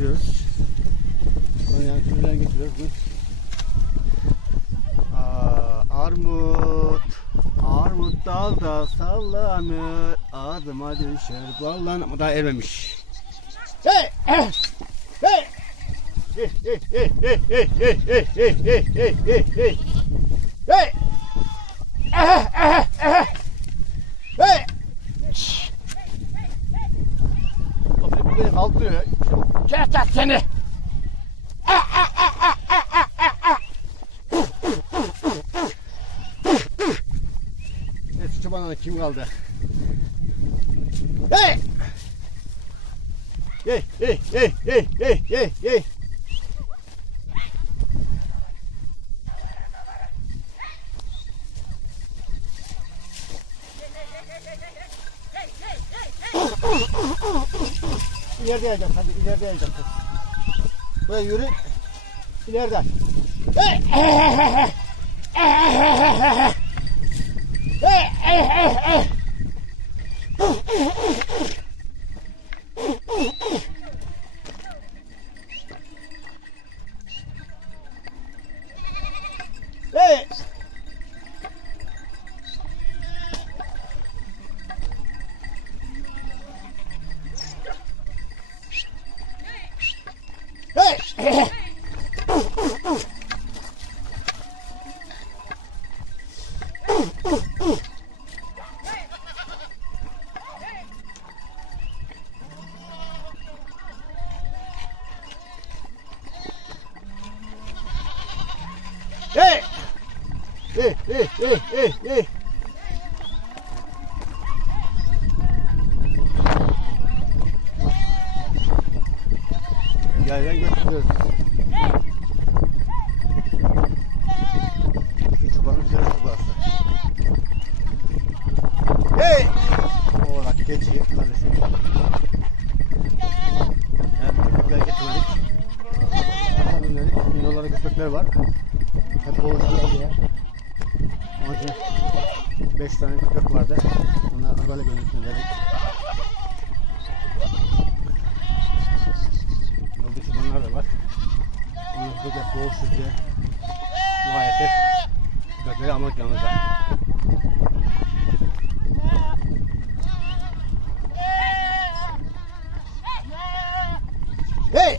getiriyoruz. Yani türlüler getiriyoruz. Dur. Aa, armut. Armut dalda sallanır. Ağzıma düşer ballan ama daha ermemiş. Hey! eh, Hey! Hey! Hey! Hey! Hey! Hey! Hey! Hey! Hey! Hey! Hey! Hey! Hey! Hey! Eh, eh, eh. Hey! Şşş! Bak beni- beni kaldırıyor ya. Kertet seni. E, e, e, e, e, e, e. e. Neyse çobanana kim kaldı? Hey! Hey, hey, hey, hey! İleride yayacağım hadi ileride yayacağım. Buraya yürü. İleriden. Hey! eh, eh, eh. eh. 5 tane köpek vardı. Onlar arabayla dedik. Burada çobanlar da var. Onlar köpek boğuşur diye. Maalesef köpekleri almak yanımızda. Hey!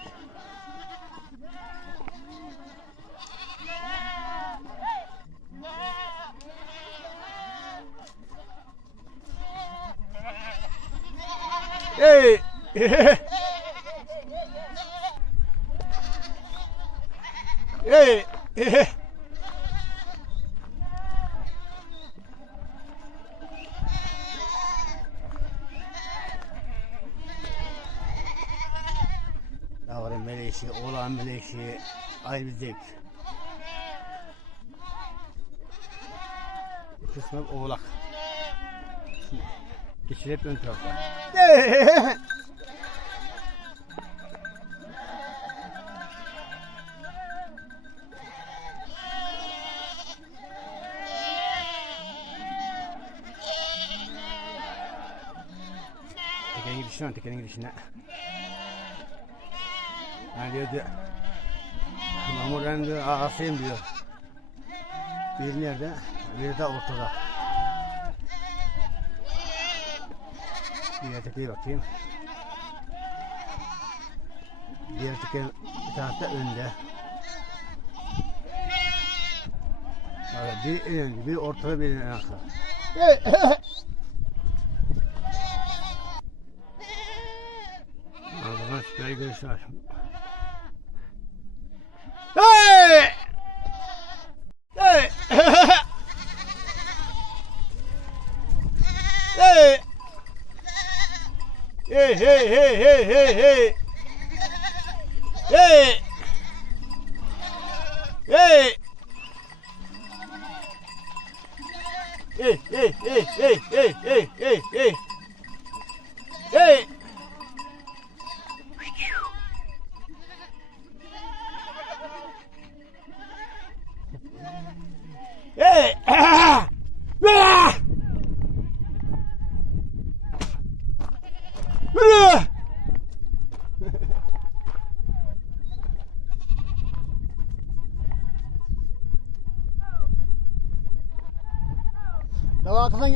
Hey! hey! Yavru meleşi, oğlan meleşi, ayrıcık. Kısmen oğlak. Geçir hep ön tarafta. Tekenin gidişine, tekenin gidişine. Yani diyor diyor. Mahmur ben diyor ağasıyım diyor. Bir nerede? Bir de ortada. Diğer tekeye bakayım. Diğer teke bir tarafta önde. Evet, bir en bir ortada, bir en arkada. O zaman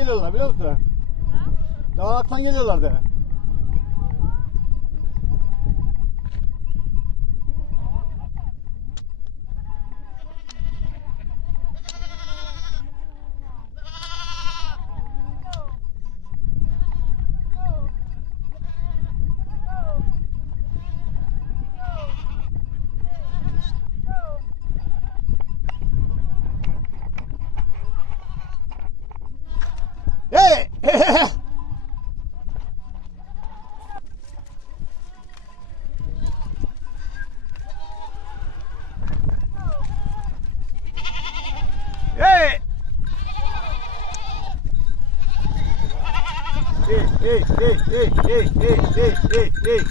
geliyorlar biliyor musun? Davanaktan geliyorlar deme. ey ey ey ey ey ey ey ey.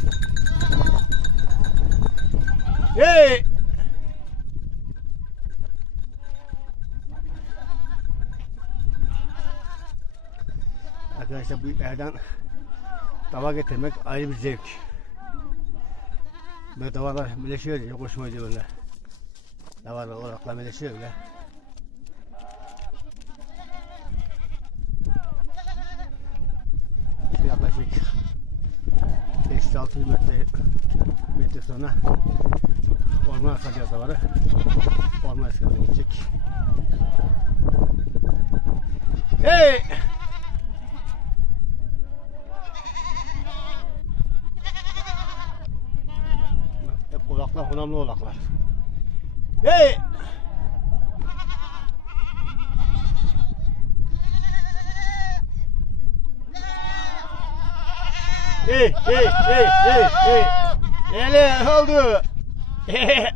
Hey! Arkadaşlar bu yerden tava getirmek ayrı bir zevk. Böyle tavalar birleşiyor ya koşmacı böyle. Tavalar olarakla birleşiyor böyle. 5-6 metre, sonra orman asacağız davarı. Orman asacağız gidecek. Hey! Hep olaklar, hunamlı olaklar. Hey! Hey, hey, hey, hey, hey. Hele oldu.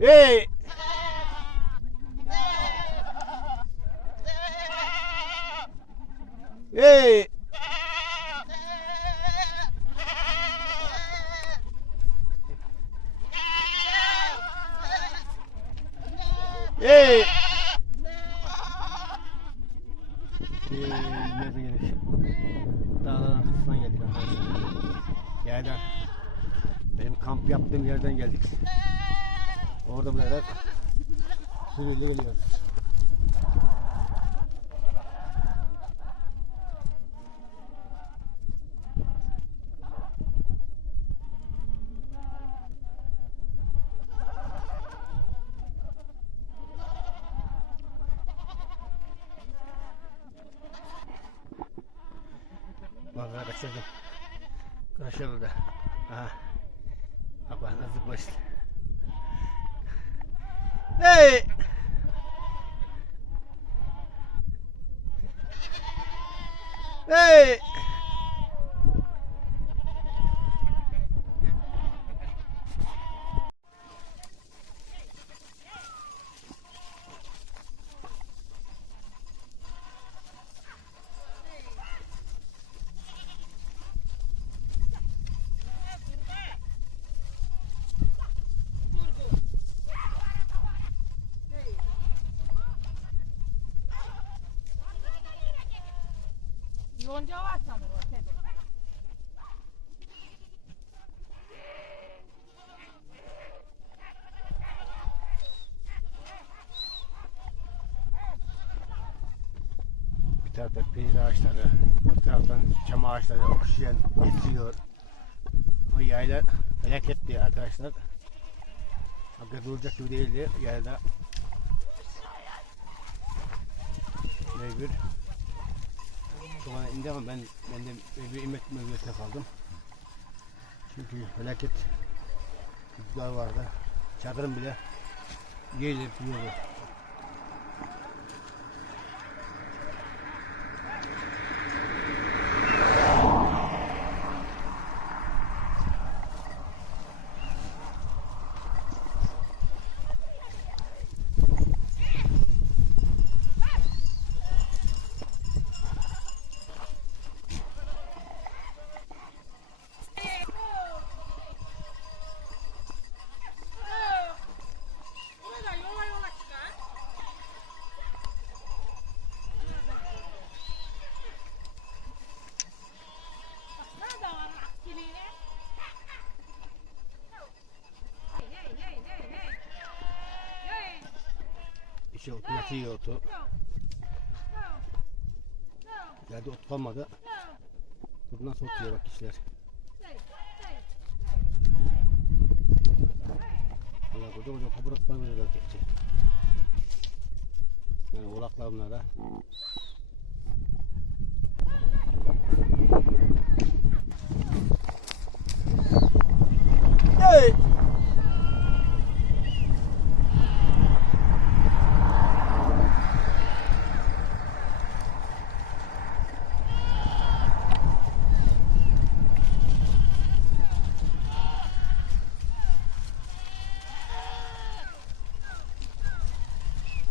hey. Hey. Hey. Ee, nereden geldik? Dağların arkasından geldik arkadaşlar. Yerden. Benim kamp yerden geldik. Orada böyle sürüyle geliyoruz. Vallahi kaçırdım. Kaçırdı. Aha. a Allah nasip başla. Ei! Ei! Yonca var sanırım. Bir tarafta peynir ağaçları, bir taraftan çam ağaçları oksijen getiriyor. O yayla felaketti arkadaşlar. Hakikaten duracak gibi değildi yayla. Mecbur. Sonra indi ama ben, ben de mecbur inmek mecburiyetine kaldım. Çünkü felaket rüzgar vardı. Çadırım bile yayılıp yiyordu. Otu, nasıl yiyor otu. Yerde ot kalmadı. Burada nasıl ot yiyor bak kişiler. Allah koca koca kaburatlar veriyorlar tek tek. Yani oğlaklar bunlara. Hey!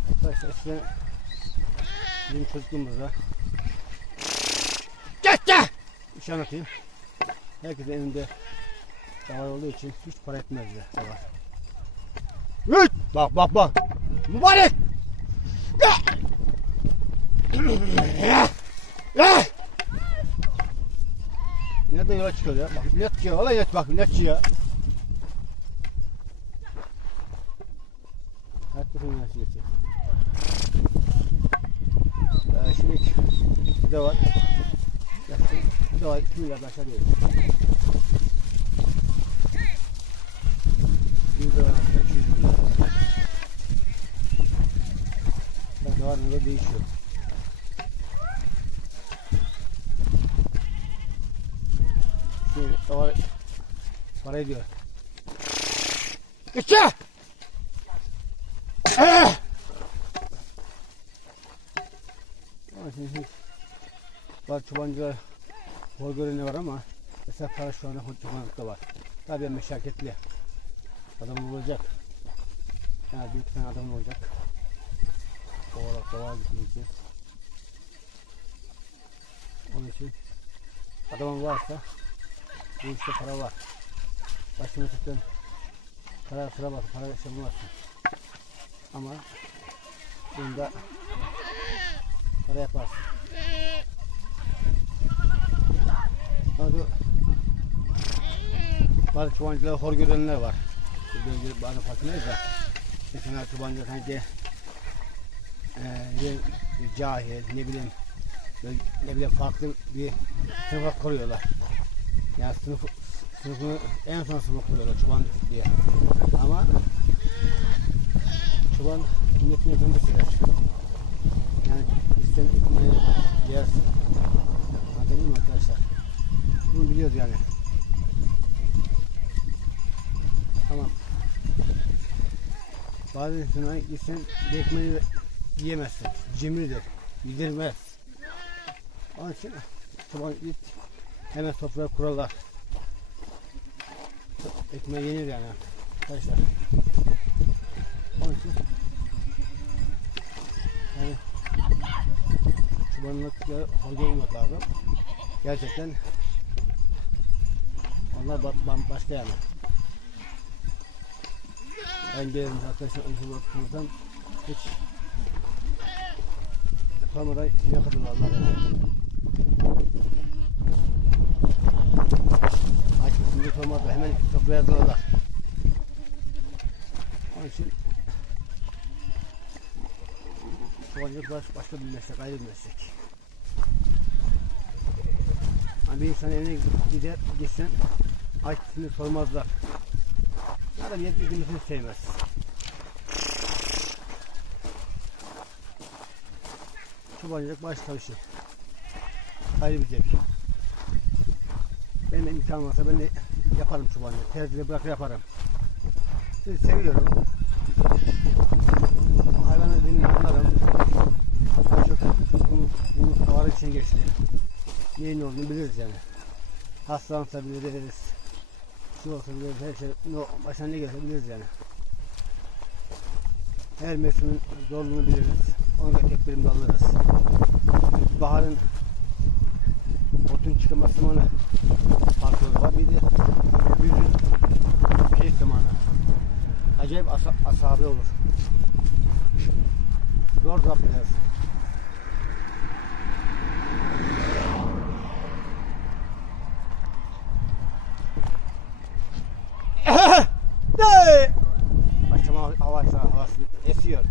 Arkadaşlar size çocukluğumuzda Gel gel! Bir şey anlatayım. Herkesin elinde davar olduğu için hiç para etmezdi davar. Hıt! Bak bak bak! Mübarek! Nereden yola çıkıyor ya? Bak net çıkıyor. Valla net bak net çıkıyor. Her türlü net geçiyor. Ee, şimdi bir de var. Yaptım. Bir de var. 2 milyar aşağı değil. De var. 200 milyar. Bak var da değişiyor. Şimdi var. Para ediyor. Eh! Şimdi hiç var çobancılar hor göreni var ama mesela para şu anda çobanlıkta var. Tabii meşakkatli. Adam olacak. Yani iki tane adam olacak. Olarak da var gitmek için. Onun için adamın varsa bu işte para var. Başına tutun. Para sıra bak, para şey bulmazsın. Ama bunda para yaparsın. Hadi bazı çobancılar hor görenler var. Böyle bazı farkındayız da. Mesela çobancı sanki eee cahil, ne bileyim ne bileyim farklı bir sınıfa koruyorlar. Yani sınıf, sınıfını en son sınıfa koruyorlar çoban diye. Ama çoban milletin efendisidir. Yani isten ekmeği yersin. Anladın mı arkadaşlar? Biliyoruz yani. Tamam. Bazı insanlar gitsen bir ekmeği yiyemezsin. Cimridir. Yedirmez. Onun için çoban git hemen toprağa kurarlar. Ekmeği yenir yani arkadaşlar. Onun için yani çobanlıkla hoca olmak lazım. Gerçekten onlar ba- bambaşka yani. Ben de arkadaşlar çobanlıktan hiç yapamadan yakaladım Allah yani. Aç mısın sormaz da hemen toprağa yazılırlar. Onun için çobancılık baş, başka bir meslek, ayrı bir meslek. Hani bir insan evine gider, gitsen mısın sormazlar. Adam yet bildiğimizi sevmez. Çobancılık başka bir şey. Ayrı bir zevk. Benim imkanım varsa ben de yaparım çobancılık. Terzide bırakır yaparım. Sizi seviyorum. Hayvanı dinle anlarım. Daha çok bunu, bunu için geçti. Neyin olduğunu biliriz yani. Hastalansa biliriz. Şu olsa. Her şey no, başına ne gelse biliriz yani. Her mevsimin zorluğunu biliriz. Onu da tek birimde alırız. Baharın otun çıkma zamanı farklı var. Bir de yüzün şey zamanı. Acayip asa asabi olur. Zor zapt edersin. Hey! Başlama hava havası esiyor.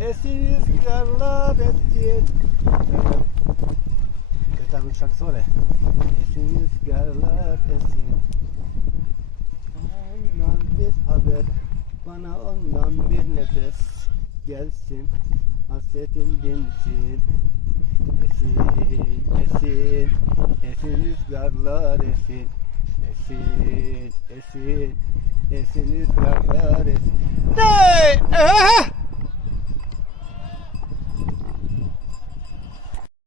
Esin rüzgarlar esin. Gökhan şarkısı var ya. Esin rüzgarlar esin. Ondan bir haber, bana ondan bir nefes gelsin. Hasretim dinsin. Esin, esin, esin rüzgarlar esin. Esin, esin, esin rüzgarlar esin. Hey!